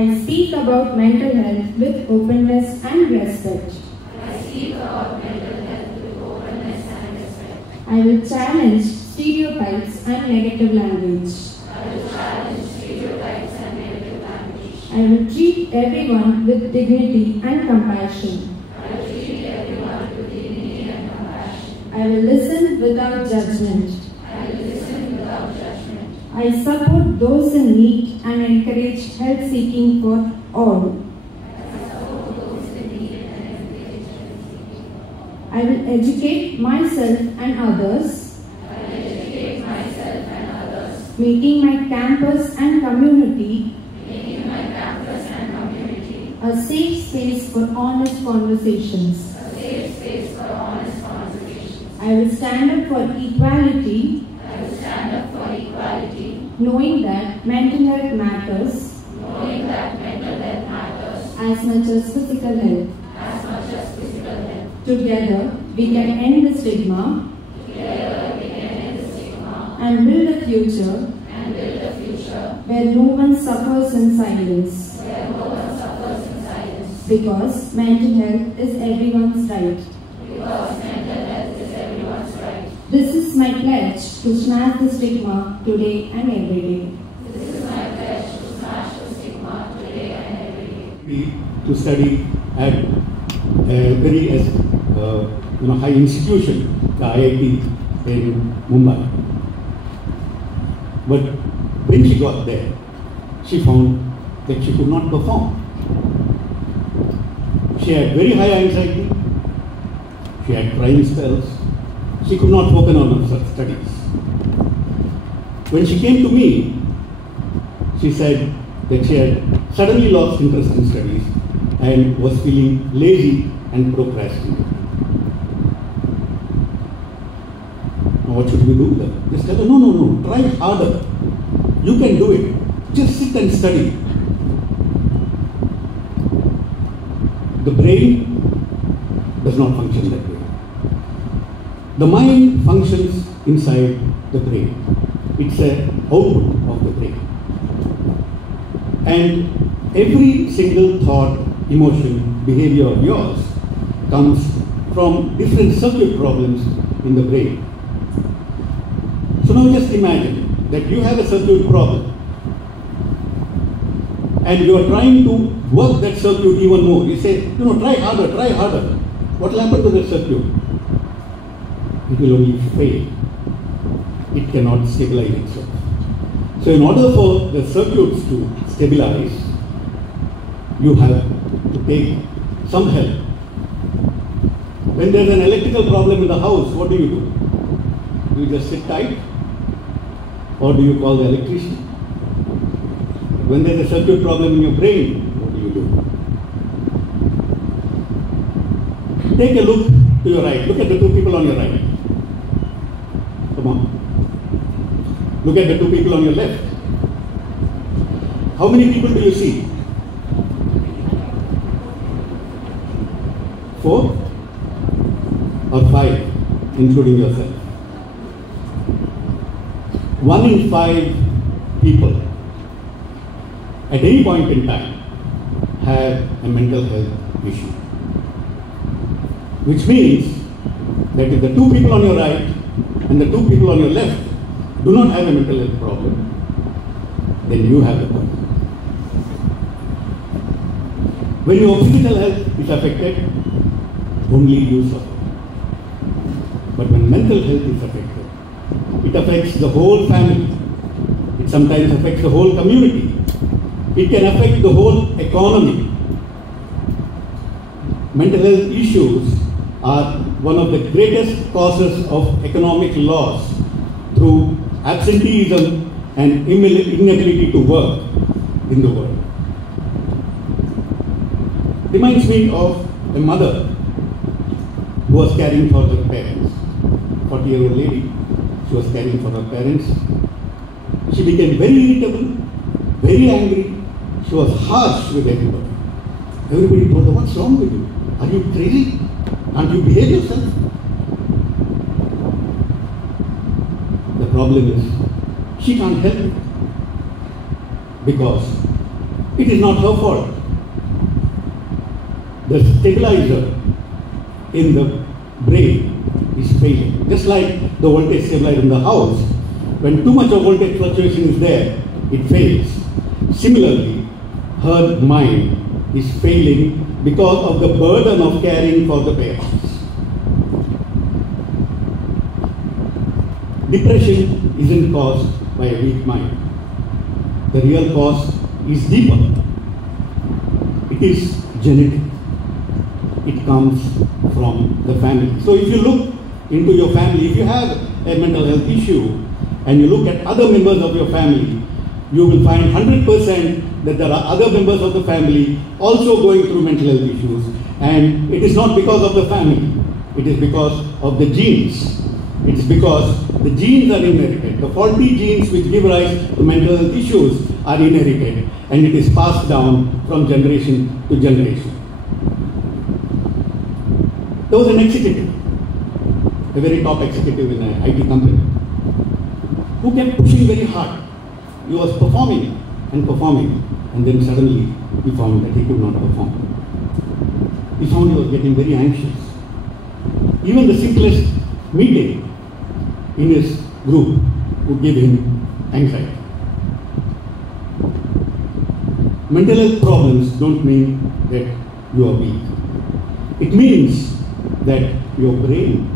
I speak about mental health with openness and respect. I speak about mental health with openness and respect. I will challenge stereotypes and negative language. I will challenge stereotypes and negative language. I will treat everyone with dignity and compassion. I will treat everyone with dignity and compassion. I will listen without judgment. I will listen without judgment. I support those in need and encourage help seeking for all. I support those in need and encourage help seeking. I will educate myself and others, I will educate myself and others, making my campus and community making my campus and community a safe space for honest conversations. a safe space for honest conversations. I will stand up for equality, I will stand up for equality, knowing that mental health matters knowing that mental health matters as much as physical health. as much as physical health. Together, we can end the stigma Together we can end the stigma and build a future and build a future where no one suffers in silence. where no one suffers in silence. Because mental health is everyone's right. Because mental health is everyone's right. This is my pledge to smash the stigma today and every day. This is my pledge to smash the stigma today and every day. To study at a very high institution, the IIT in Mumbai. But when she got there, she found that she could not perform. She had very high anxiety, she had crying spells, she could not focus on her studies. When she came to me, she said that she had suddenly lost interest in studies and was feeling lazy and procrastinating. Now what should we do with her? Just tell her, no, try harder. You can do it. Just sit and study. The brain does not function that way. The mind functions inside the brain. It's an output of the brain. And every single thought, emotion, behavior of yours comes from different circuit problems in the brain. So now just imagine that you have a circuit problem and you are trying to work that circuit even more. You say, try harder. What will happen to that circuit? It will only fail. It cannot stabilize itself. So in order for the circuits to stabilize, you have to take some help. When there is an electrical problem in the house, what do? Do you just sit tight? Or do you call the electrician? When there is a circuit problem in your brain, what do? Take a look to your right. Look at the two people on your right. Come on. Look at the two people on your left. How many people do you see? 4 or 5, including yourself? 1 in 5 people at any point in time have a mental health issue. Which means that if the 2 people on your right and the 2 people on your left do not have a mental health problem, then you have the problem. When your physical health is affected, only you suffer. But when mental health is affected, it affects the whole family. It sometimes affects the whole community. It can affect the whole economy. Mental health issues are one of the greatest causes of economic loss through absenteeism and inability to work in the world. Reminds me of a mother who was caring for her parents. 40-year-old lady, she was caring for her parents. She became very irritable, very angry. She was harsh with everybody. Everybody told her, "What's wrong with you? Are you crazy? Can't you behave yourself?" The problem is, she can't help it. Because it is not her fault. The stabilizer in the brain is failing. Just like the voltage stabilizer in the house, when too much of voltage fluctuation is there, it fails. Similarly, her mind is failing because of the burden of caring for the parents. Depression isn't caused by a weak mind. The real cause is deeper. It is genetic. It comes from the family. So if you look into your family, if you have a mental health issue and you look at other members of your family, you will find 100% that there are other members of the family also going through mental health issues. And it is not because of the family. It is because of the genes. It is because the genes are inherited. The faulty genes which give rise to mental health issues are inherited, and it is passed down from generation to generation. There was an executive, a very top executive in an IT company, who kept pushing very hard. He was performing, and then suddenly he found that he could not perform. He found he was getting very anxious. Even the simplest meeting in his group would give him anxiety. Mental health problems don't mean that you are weak. It means that your brain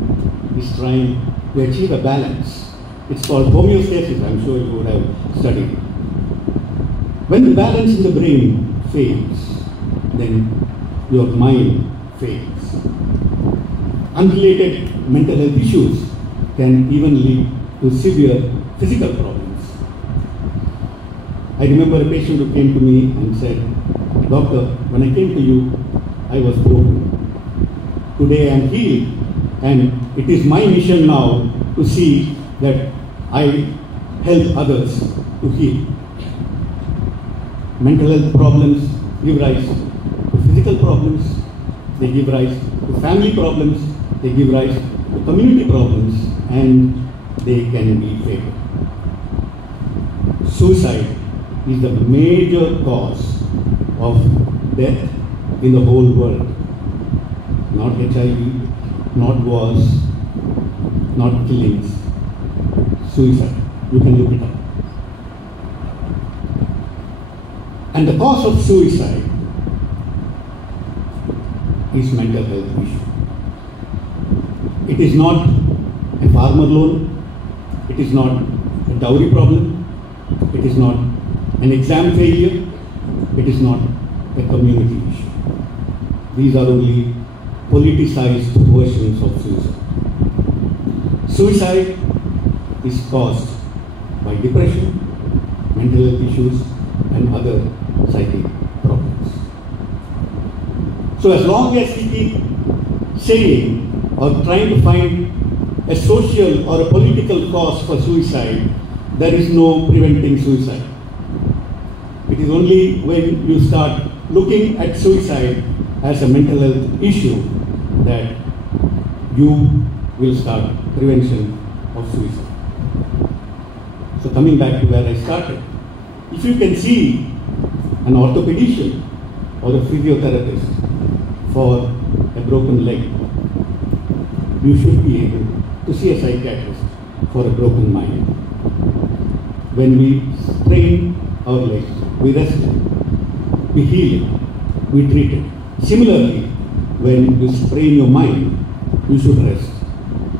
is trying to achieve a balance. It's called homeostasis. I'm sure you would have studied. When the balance in the brain fails, then your mind fails. Unrelated mental health issues can even lead to severe physical problems. I remember a patient who came to me and said, "Doctor, when I came to you, I was broken. Today I am healed, and it is my mission now to see that I help others to heal." Mental health problems give rise to physical problems, they give rise to family problems, they give rise to community problems, and they can be fatal. Suicide is the major cause of death in the whole world. Not HIV, not wars, not killings, suicide. You can look it up. And the cause of suicide is mental health issue. It is not a farmer loan, it is not a dowry problem, it is not an exam failure, it is not a community issue. These are only politicized versions of suicide. Suicide is caused by depression, mental health issues, and other psychic problems. So as long as we keep saying or trying to find a social or a political cause for suicide, there is no preventing suicide. It is only when you start looking at suicide as a mental health issue that you will start prevention of suicide. So coming back to where I started, if you can see an orthopedician or a physiotherapist for a broken leg, you should be able to see a psychiatrist for a broken mind. When we sprain our legs, we rest it, we heal it, we treat it. Similarly, when you sprain your mind, you should rest,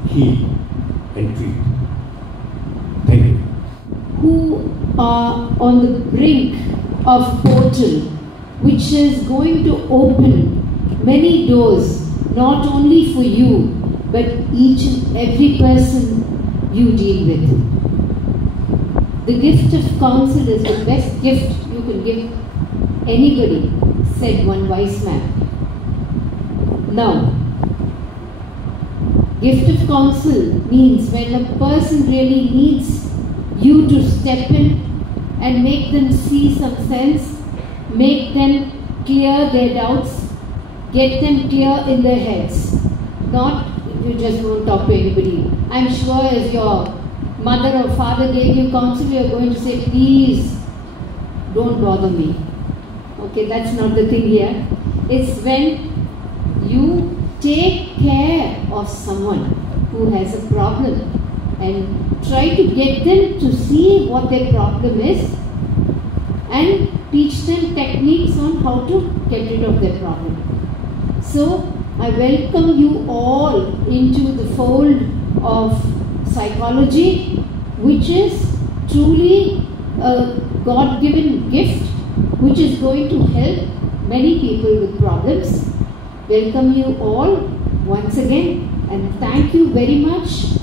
heal, and treat. Thank you. Who are on the brink of portal which is going to open many doors, not only for you, but each and every person you deal with. The gift of counsel is the best gift you can give anybody, said one wise man. Now, gift of counsel means when a person really needs you to step in and make them see some sense, make them clear their doubts, get them clear in their heads. Not you just won't talk to anybody. I'm sure as your mother or father gave you counsel, you're going to say, please don't bother me. Okay, that's not the thing here. It's when you take care of someone who has a problem and try to get them to see what their problem is and teach them techniques on how to get rid of their problem. So, I welcome you all into the fold of psychology, which is truly a God-given gift, which is going to help many people with problems. Welcome you all once again, and thank you very much,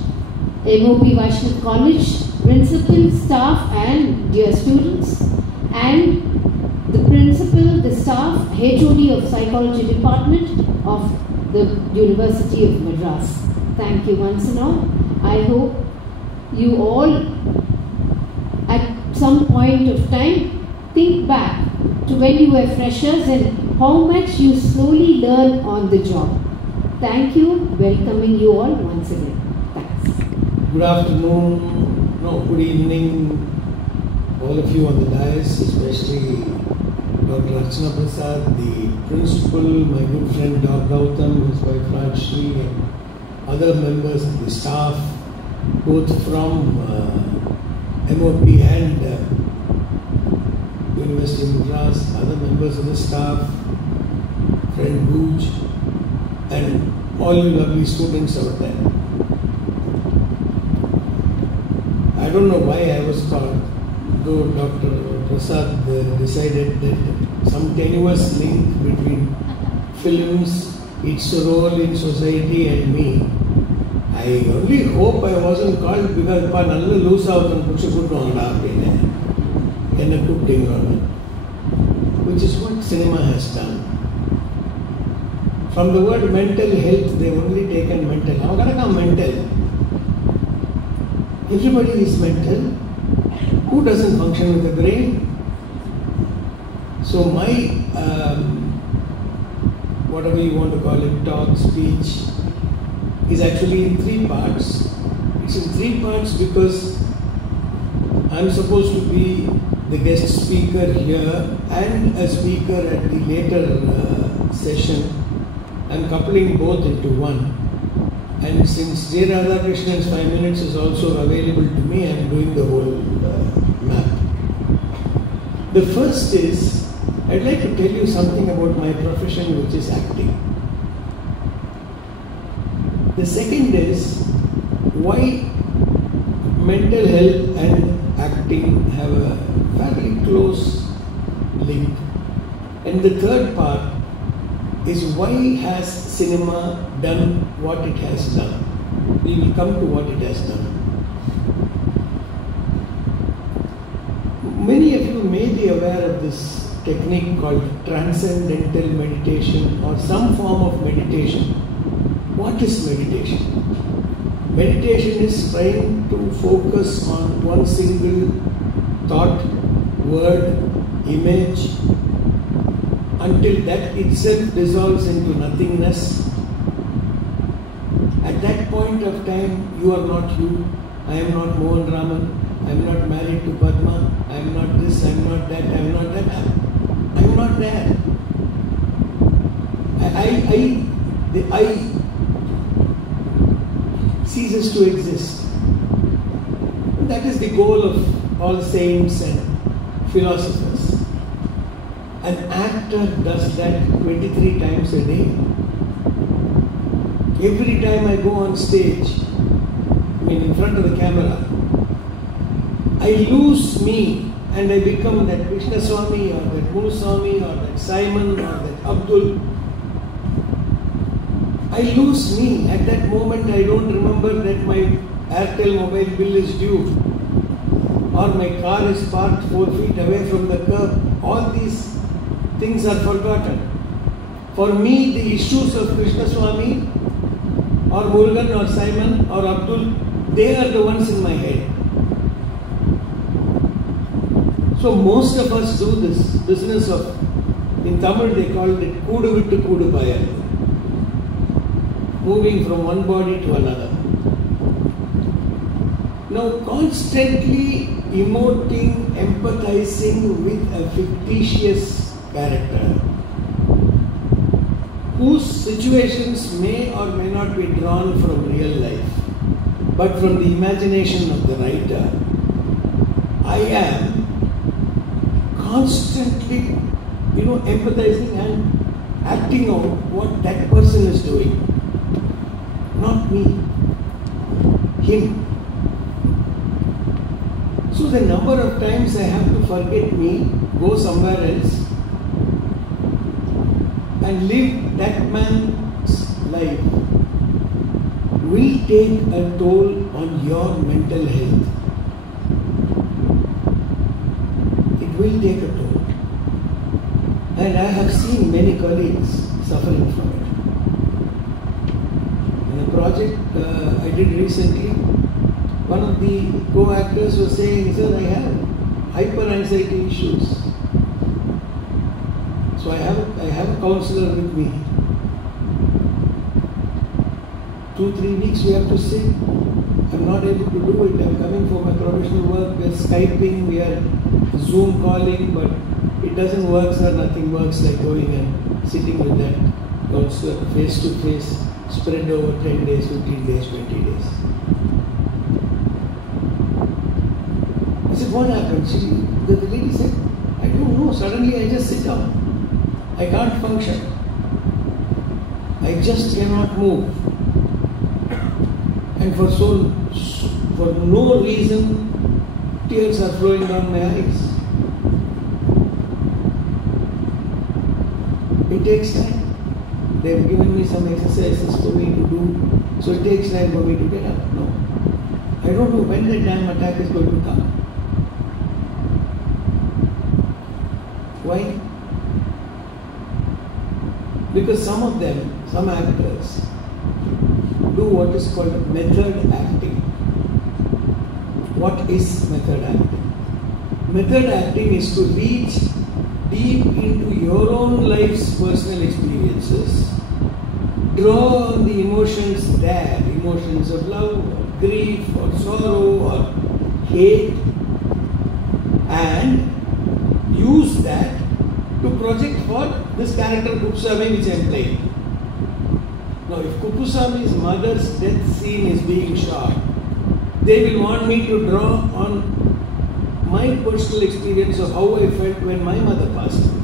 MOP Vaishnav College, principal, staff and dear students, and the principal, the staff, HOD of Psychology Department of the University of Madras. Thank you once and all. I hope you all at some point of time think back to when you were freshers and how much you slowly learn on the job. Thank you. Welcoming you all once again. Thanks. Good afternoon, good evening, all of you on the dais, especially Dr. Archana Prasad, the principal, my good friend Dr. Gautham, his wife Rajshri, and other members of the staff, both from MOP and University of Madras, other members of the staff, friend Bhuj, and all you lovely students out there. I don't know why I was taught, though Dr. Prasad decided that some tenuous link between films, its role in society and me. I only hope I wasn't called because I was loose out and which is what cinema has done. From the word mental health, they've only taken mental. How can I come mental? Everybody is mental. Who doesn't function with the brain? So my, whatever you want to call it, talk, speech, is actually in 3 parts. It's in 3 parts because I'm supposed to be the guest speaker here and a speaker at the later session. I'm coupling both into one. And since J. Radhakrishnan's 5 minutes is also available to me, I'm doing the whole map. The first is, I'd like to tell you something about my profession, which is acting. The second is why mental health and acting have a fairly close link. And the third part is why has cinema done what it has done. We will come to what it has done. Many of you may be aware of this technique called transcendental meditation or some form of meditation. What is meditation? Meditation is trying to focus on one single thought, word, image, until that itself dissolves into nothingness. At that point of time, you are not you. I am not Mohan Raman. I am not married to Padma. I am not this, I am not that, I am not that. I am not there. The I ceases to exist. And that is the goal of all saints and philosophers. An actor does that 23 times a day. Every time I go on stage, in front of the camera, I lose me and I become that Krishna Swami or that Guru Swami or that Simon or that Abdul. I lose me. At that moment I don't remember that my Airtel mobile bill is due or my car is parked 4 feet away from the curb. All these things are forgotten. For me, the issues of Krishna Swami or Murugan or Simon or Abdul, they are the ones in my head. So most of us do this business of, in Tamil they called it Kudu Vittu Kudu Payal, moving from one body to another. Now constantly emoting, empathizing with a fictitious character, whose situations may or may not be drawn from real life, but from the imagination of the writer, I am constantly, empathizing and acting out what that person is doing. Not me, him. So the number of times I have to forget me, go somewhere else, and live that man's life will take a toll on your mental health. It will take a toll. And I have seen many colleagues suffering from it. In a project I did recently, one of the co-actors was saying, "Sir, I have hyper-anxiety issues. So I have a counselor with me. 2-3 weeks we have to sit. I'm not able to do it. I'm coming for my professional work. We're Skyping, we are Zoom calling, but it doesn't work, sir. Nothing works like going and sitting with that counselor face to face, spread over 10 days, 15 days, 20 days. I said, what happened? The lady said, I don't know. Suddenly I just sit down. I can't function. I just cannot move. And for no reason, tears are flowing down my eyes. It takes time. They've given me some exercises for me to do. So it takes time for me to get up. No. I don't know when the damn attack is going to come. Why? Because some of them, some actors, do what is called method acting. What is method acting? Method acting is to reach deep into your own life's personal experiences, draw on the emotions there, emotions of love, or grief, or sorrow, or hate, and use that to project for this character Kupusami which I am playing. Now, if Kupusami's mother's death scene is being shot, they will want me to draw on my personal experience of how I felt when my mother passed away.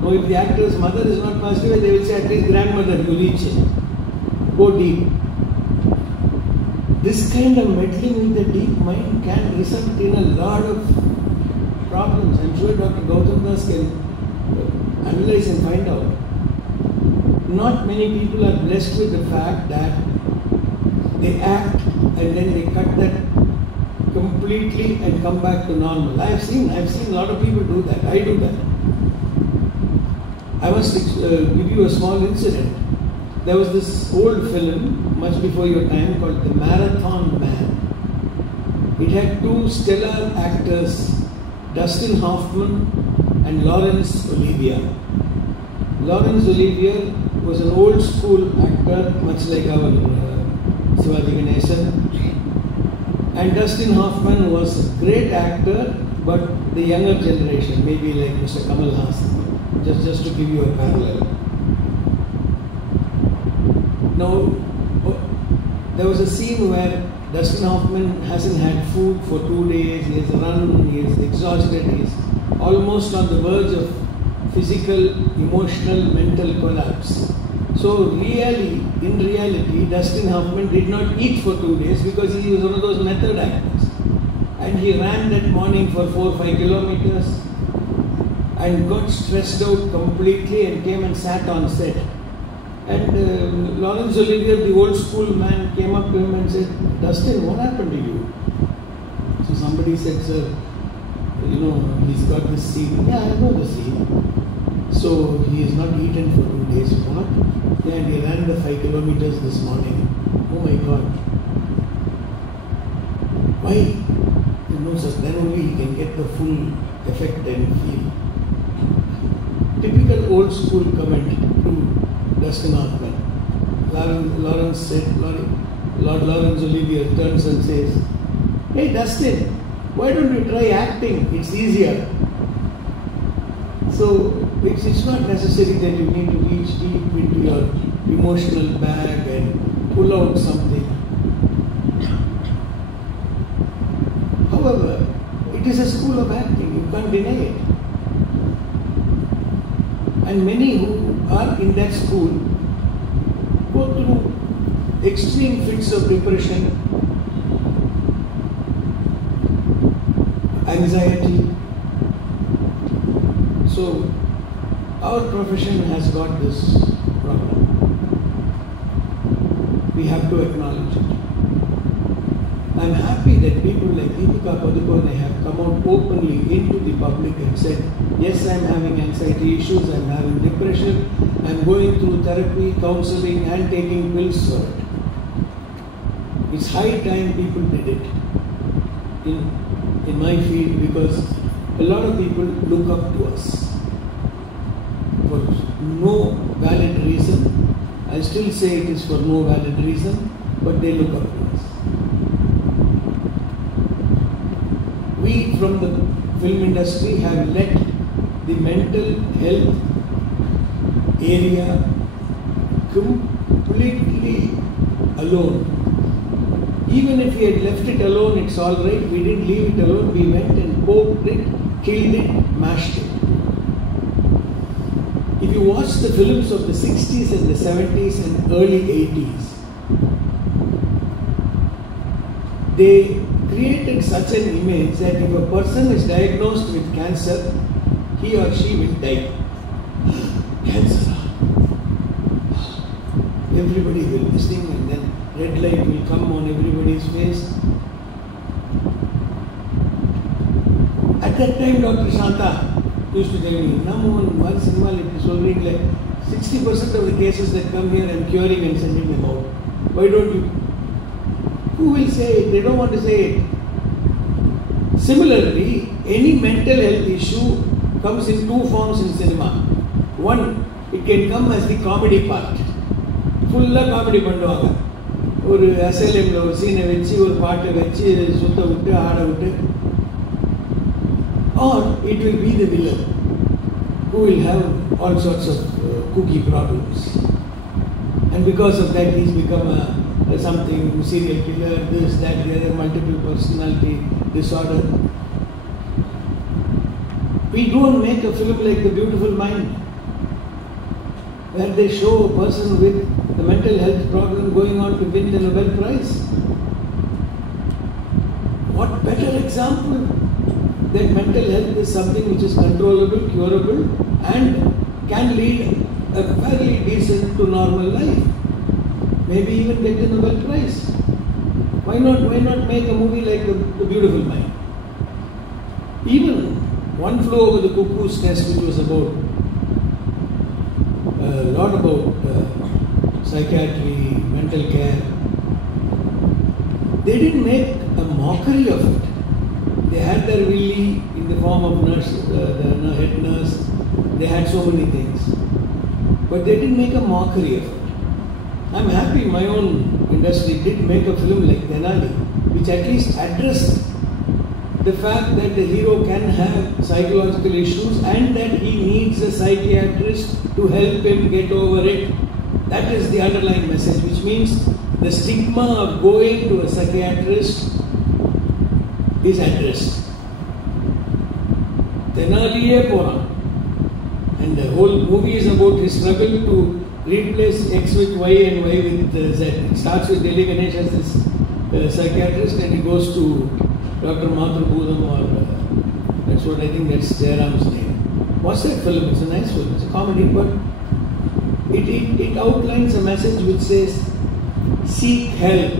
Now, if the actor's mother is not passed away, they will say, at least grandmother, you reach it. Go deep. This kind of meddling with the deep mind can result in a lot of problems. I'm sure Dr. Gauthamdas can analyze and find out. Not many people are blessed with the fact that they act and then they cut that completely and come back to normal. I've seen a lot of people do that. I do that. I must give you a small incident. There was this old film, much before your time, called The Marathon Man. It had two stellar actors, Dustin Hoffman and Laurence Olivier. Laurence Olivier was an old school actor, much like our Shivaji Ganesan. And Dustin Hoffman was a great actor, but the younger generation, maybe like Mr. Kamal Hassan, just to give you a parallel. Now, there was a scene where Dustin Hoffman hasn't had food for 2 days, he has run, he is exhausted, he is almost on the verge of physical, emotional, mental collapse. So in reality, Dustin Hoffman did not eat for 2 days because he was one of those method actors. And he ran that morning for 4-5 kilometers and got stressed out completely and came and sat on set. And Laurence Olivier, the old school man, came up to him and said, Dustin, what happened to you? So somebody said, sir, he's got this scene. Yeah, I know the scene. So he has not eaten for 2 days. What? Yeah, and he ran the 5 kilometers this morning. Oh my God. Why? Sir, then only he can get the full effect and feel. Typical old school comment to Dustin Hoffman. Lawrence said, Lord Laurence Olivier turns and says, hey Dustin, why don't you try acting? It's easier. So it's not necessary that you need to reach deep into your emotional bag and pull out something. However, it is a school of acting, you can't deny it. And many who are in that school go through extreme fits of depression, anxiety. So, our profession has got this problem. We have to acknowledge it. I am happy that people like Deepika Padukone have come out openly into the public and said, yes, I am having anxiety issues, I am having depression, I am going through therapy, counselling and taking pills for it. It's high time people did it in my field, because a lot of people look up to us for no valid reason. I still say it is for no valid reason, but they look up to us. We from the film industry have let the mental health area completely alone. Even if we had left it alone, it's all right. We didn't leave it alone. We went and poked it, killed it, mashed it. If you watch the films of the 60s and the 70s and early 80s, they created such an image that if a person is diagnosed with cancer, he or she will die. Cancer. Everybody will be listening, and then red light will come on everybody's face. At that time, Dr. Shanta used to tell me, Mohan, one cinema is solving like 60% of the cases that come here, I'm curing and sending them out. Why don't you? Who will say it? They don't want to say it. Similarly, any mental health issue comes in two forms in cinema. One, it can come as the comedy part. Full comedy பண்ணுவாங்க. ஒரு அசைலம்ல ஒரு சீனை வச்சு ஒரு பாட்டை வச்சு சுத்த விட்டு ஆட விட்டு. Or it will be the villain who will have all sorts of cookie problems. And because of that he's become something, serial killer, this, that, the other, multiple personality disorder. We don't make a film like The Beautiful Mind, where they show a person with the mental health problem going on to win the Nobel Prize. What better example that mental health is something which is controllable, curable, and can lead a fairly decent to normal life. Maybe even get the Nobel Prize. Why not make a movie like The Beautiful Mind? Even One Flew Over the Cuckoo's Nest, which was about a lot about psychiatry, mental care. They didn't make a mockery of it. They had their Willy in the form of nurse, the head nurse. They had so many things, but they didn't make a mockery of it. I'm happy my own industry did make a film like Denali, which at least addressed the fact that the hero can have psychological issues and that he needs a psychiatrist to help him get over it. That is the underlying message, which means the stigma of going to a psychiatrist is addressed. Denaliye poran. And the whole movie is about his struggle to replace X with Y and Y with Z. It starts with Delhi Ganesh as this psychiatrist, and he goes to Dr. Madras, or that's what I think that's Jairam's name. Watch that film, it's a nice film, it's a comedy, but it outlines a message which says, seek help.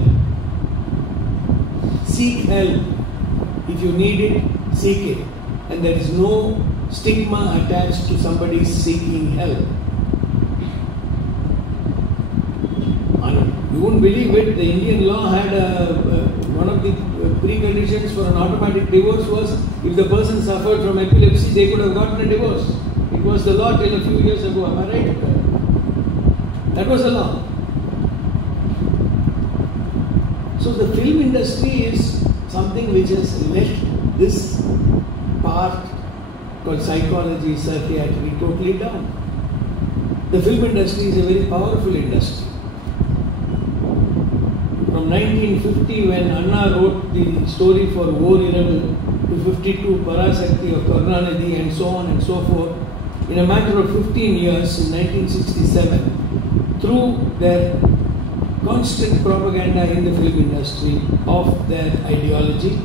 Seek help. If you need it, seek it. And there is no stigma attached to somebody seeking help. You won't believe it, the Indian law had one of the preconditions for an automatic divorce was if the person suffered from epilepsy, they could have gotten a divorce. It was the law till a few years ago, am I right? That was the law. So the film industry is something which has let this part called psychology, psychiatry, totally down. The film industry is a very powerful industry. From 1950, when Anna wrote the story for Irival, to 52, Parasakti of Karunanidhi, and so on and so forth, in a matter of 15 years, in 1967, through their constant propaganda in the film industry of their ideology,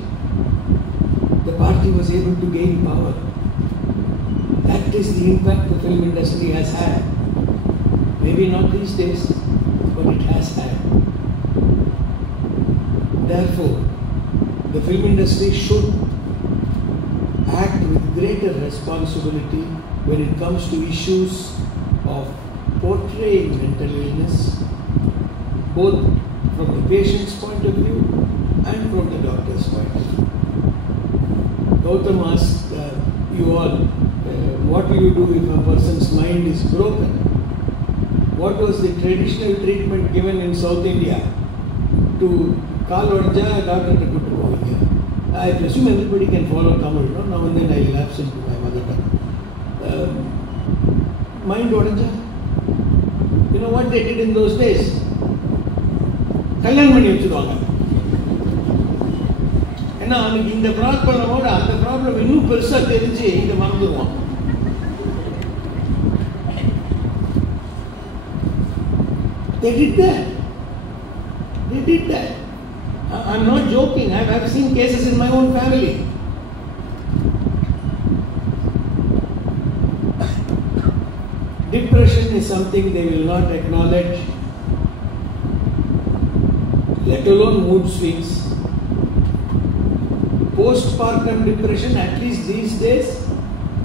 the party was able to gain power. That is the impact the film industry has had. Maybe not these days, but it has had. Therefore, the film industry should act with greater responsibility when it comes to issues of portraying mental illness, both from the patient's point of view and from the doctor's point of view. Gautham asked you all, what do you do if a person's mind is broken? What was the traditional treatment given in South India to Kal Odja, doctor to put over here? I presume everybody can follow Tamil, no? Now and then I lapse into my mother tongue. Mind Odja. You know what they did in those days? Kalyan Mani vechudanga. ஏன்னா அவனுக்கு இந்த ப்ராப்ளமோட அந்த problem இன்னும் பெருசா தெரிஞ்சு இதை மறந்துடுவான். They did that. They did that. I'm not joking. I've seen cases in my own family. Depression is something they will not acknowledge, let alone mood swings. Postpartum depression, at least these days,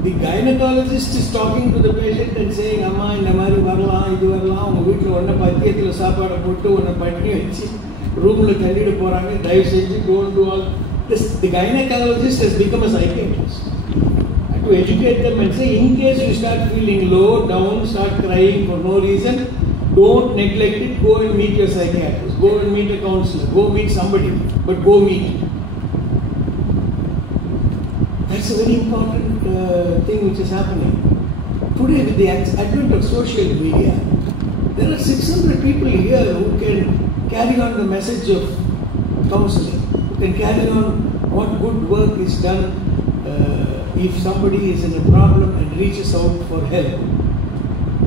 the gynecologist is talking to the patient and saying, Amma, indha mari varalam, idu varalam, unga veetla onna pathiyathila saapaada pottu onna panni vechi room la thallidu poranga, dayavu senju don't do all this. The gynecologist has become a psychiatrist. I have to educate them and say, in case you start feeling low, down, start crying for no reason, don't neglect it, go and meet your psychiatrist, go and meet a counselor, go meet somebody, but go meet. That's a very important thing which is happening. Today, with the advent of social media, there are 600 people here who can carry on the message of counseling, who can carry on what good work is done if somebody is in a problem and reaches out for help.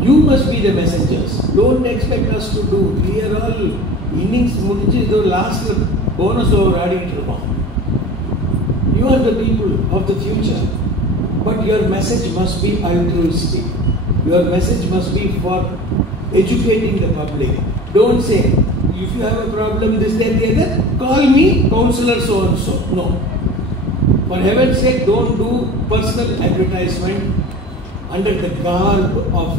You must be the messengers. Don't expect us to do. We are all innings mudinju ido last bonus over aadittu irukom. You are the people of the future, but your message must be altruistic. Your message must be for educating the public. Don't say, if you have a problem, this, that, the other, call me, counselor so and so. No. For heaven's sake, don't do personal advertisement under the garb of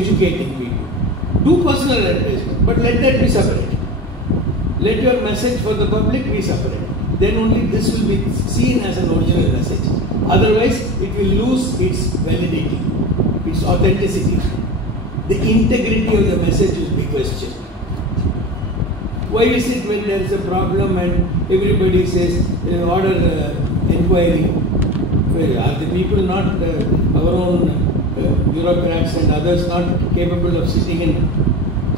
educating people. Do personal advertisement, but let that be separate. Let your message for the public be separate. Then only this will be seen as an original message. Otherwise, it will lose its validity, its authenticity. The integrity of the message will be questioned. Why is it when there is a problem and everybody says, order inquiry, are the people not, our own bureaucrats and others not capable of sitting and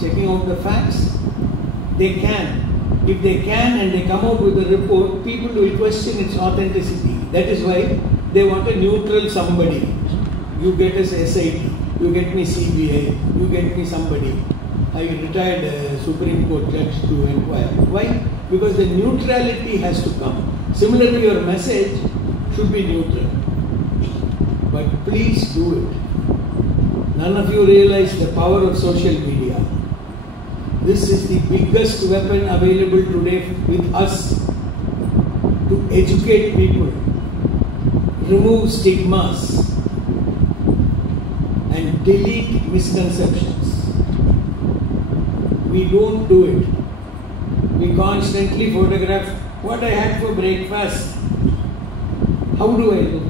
checking out the facts? They can. If they can and they come out with a report, people will question its authenticity. That is why they want a neutral somebody. You get us SIT, you get me CBI, you get me somebody. I retired Supreme Court judge to inquire. Why? Because the neutrality has to come. Similarly, your message should be neutral. But please do it. None of you realize the power of social media. This is the biggest weapon available today with us to educate people, remove stigmas, and delete misconceptions. We don't do it. We constantly photograph what I had for breakfast. How do I look?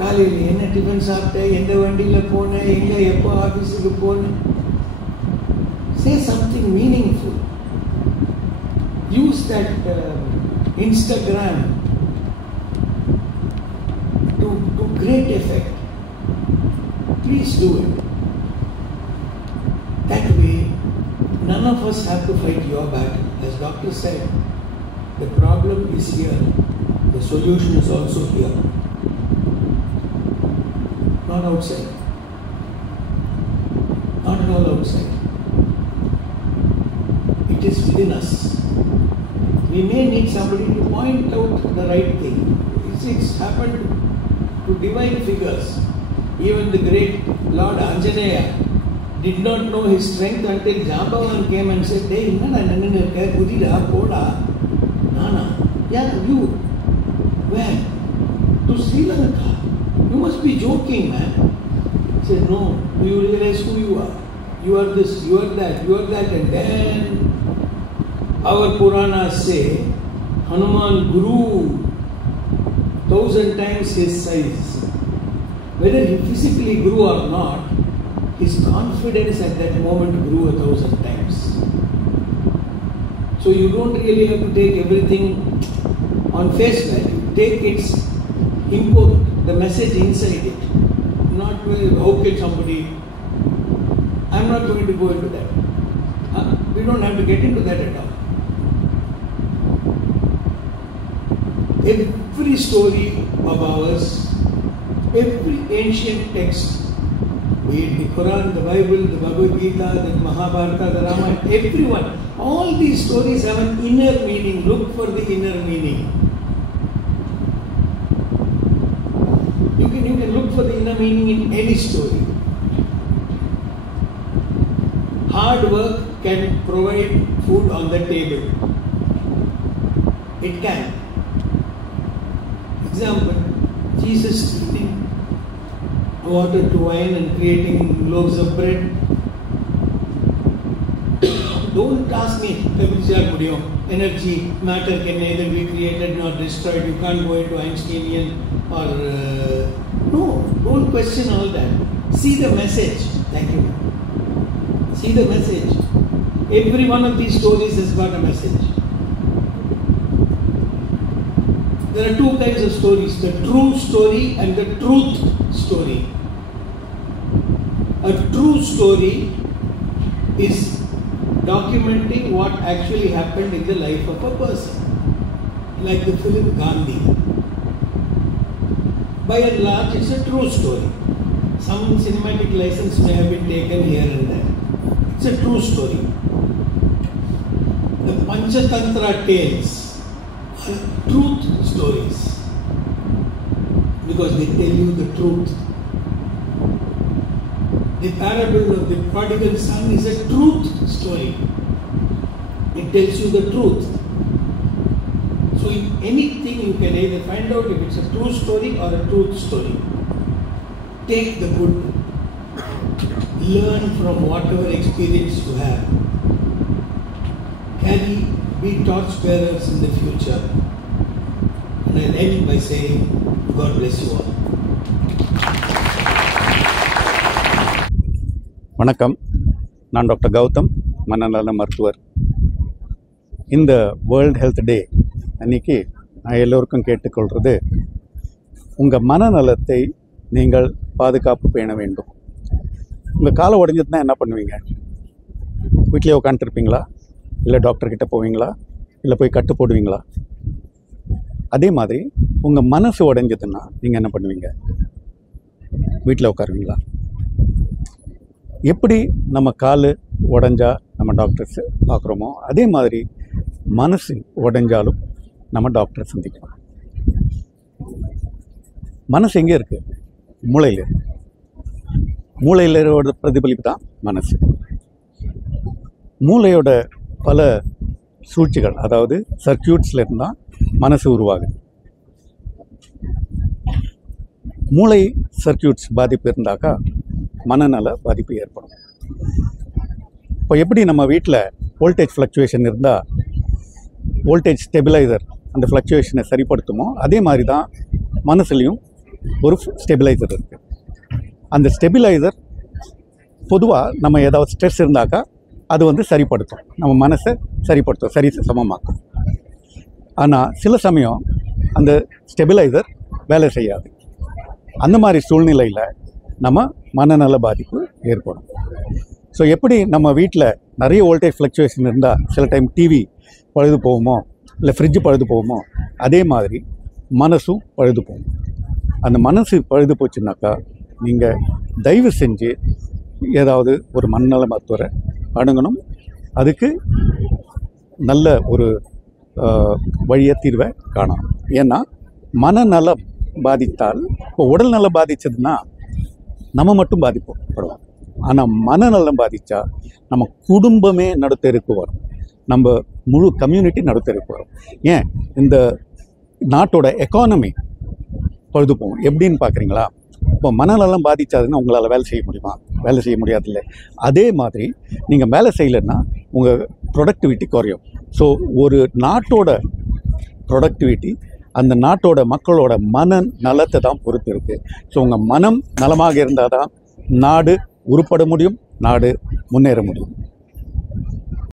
காலையில் என்ன tiffin சாப்பிட்டேன், எந்த வண்டியில் போனேன், எங்கே எப்போ ஆஃபீஸுக்கு போனேன். Say something meaningful. use that Instagram to great effect. Please do it. That way, none of us have to fight your battle. As doctor said, the problem is here. The solution is also here. Not outside. Not at all outside. It is within us. We may need somebody to point out the right thing. It's happened to divine figures. Even the great Lord Anjaneya did not know his strength until Jambavan came and said, "Hey, Nana, yeah, you. Where? To Sri Lanka. You must be joking, man." He said, "No, you realize who you are. You are this, you are that, you are that." And then our Puranas say, Hanuman grew 1,000 times his size. Whether he physically grew or not, his confidence at that moment grew 1,000 times. So you don't really have to take everything on face value. Take its import, the message inside it. Not how can somebody. I'm not going to go into that. We don't have to get into that at all. Every story of ours, every ancient text, be it the Quran, the Bible, the Bhagavad Gita, the Mahabharata, the Ramayana, everyone, all these stories have an inner meaning. Look for the inner meaning. You can look for the inner meaning in any story. Hard work can provide food on the table. It can. Example, Jesus turning water to wine and creating loaves of bread. Don't ask me, energy, matter can neither be created nor destroyed. You can't go into Einsteinian or... no, don't question all that. See the message. Thank you. See the message. Every one of these stories has got a message. There are two kinds of stories, the true story and the truth story. A true story is documenting what actually happened in the life of a person. Like the film Gandhi. By and large, it's a true story. Some cinematic license may have been taken here and there. It's a true story. The Panchatantra tales are truth stories because they tell you the truth. The parable of the prodigal son is a truth story. It tells you the truth. So in anything you can either find out if it's a true story or a truth story. Take the good. Learn from whatever experience you have. Be torchbearers in the future. And I'll end by saying, God bless you all. வணக்கம், நான் doctor Gautham, மனநல மருத்துவர். இந்த world health டே அன்றைக்கி நான் எல்லோருக்கும் கேட்டுக்கொள்வது, உங்கள் மனநலத்தை நீங்கள் பாதுகாப்பு பேண வேண்டும். உங்கள் காலை உடைஞ்சதுன்னா என்ன பண்ணுவீங்க? வீட்டிலே உட்காந்துருப்பீங்களா? இல்லை டாக்டர்கிட்ட போவீங்களா? இல்லை போய் கட்டு போடுவீங்களா? அதே மாதிரி உங்கள் மனசு உடைஞ்சதுன்னா நீங்கள் என்ன பண்ணுவீங்க? வீட்டில் உட்காருவீங்களா? எப்படி நம்ம கால் உடஞ்சா நம்ம டாக்டர்ஸ் பார்க்குறோமோ அதே மாதிரி மனசு உடைஞ்சாலும் நம்ம டாக்டரை சந்திக்கலாம். மனசு எங்கே இருக்குது? மூளையில். மூளையிலோட பிரதிபலிப்பு தான் மனசு. மூளையோட பல சூழ்ச்சிகள், அதாவது சர்க்கியூட்ஸில் இருந்தால் மனசு உருவாகுது. மூளை சர்க்கியூட்ஸ் பாதிப்பு இருந்தாக்கா மனநல பாதிப்பு ஏற்படும். இப்போ எப்படி நம்ம வீட்டில் வோல்டேஜ் ஃப்ளக்சுவேஷன் இருந்தால் வோல்டேஜ் ஸ்டெபிலைசர் அந்த ஃப்ளக்சுவேஷனை சரிப்படுத்துமோ அதே மாதிரி தான் மனசுலேயும் ஒரு ஸ்டெபிலைசர் இருக்குது. அந்த ஸ்டெபிலைசர் பொதுவாக நம்ம ஏதாவது ஸ்ட்ரெஸ் இருந்தாக்கா அது வந்து சரிப்படுத்தும், நம்ம மனசை சரிப்படுத்தும், சரி சமமாக்கும். ஆனால் சில சமயம் அந்த ஸ்டெபிலைசர் வேலை செய்யாது. அந்த மாதிரி சூழ்நிலையில் நம்ம மனநல பாதிப்பு ஏற்படும். ஸோ எப்படி நம்ம வீட்டில் நிறைய வோல்டேஜ் ஃப்ளக்சுவேஷன் இருந்தால் சில டைம் டிவி பழுது போகுமோ, இல்லை ஃப்ரிட்ஜு பழுது போகுமோ, அதே மாதிரி மனசும் பழுது போகும். அந்த மனசு பழுது போச்சுன்னாக்கா நீங்கள் தயவு செஞ்சு ஏதாவது ஒரு மனநல மருத்துவரை அணுகணும். அதுக்கு நல்ல ஒரு வழியை தீர்வை காணணும். ஏன்னா மனநலம் பாதித்தால், இப்போ உடல் நலம் பாதித்ததுன்னா நம்ம மட்டும் பாதிக்கப்படுவோம். ஆனால் மனநலம் பாதித்தா நம்ம குடும்பமே நடுத்தருக்கு வரும், நம்ம முழு கம்யூனிட்டி நடுத்தருக்கு வரும். ஏன் இந்த நாட்டோட எக்கானமி பழுது போகும். எப்படின்னு பார்க்குறீங்களா? இப்போ மனநலம் பாதித்தாதுன்னா உங்களால் வேலை செய்ய முடியுமா? வேலை செய்ய முடியாதுல்ல. அதே மாதிரி நீங்கள் வேலை செய்யலைன்னா உங்கள் ப்ரொடக்டிவிட்டி குறையும். ஸோ ஒரு நாட்டோட ப்ரொடக்டிவிட்டி அந்த நாட்டோட மக்களோட மன நலத்தை தான் பொறுத்து இருக்குது. ஸோ உங்கள் மனம் நலமாக இருந்தால் தான் நாடு உருப்பட முடியும், நாடு முன்னேற முடியும்.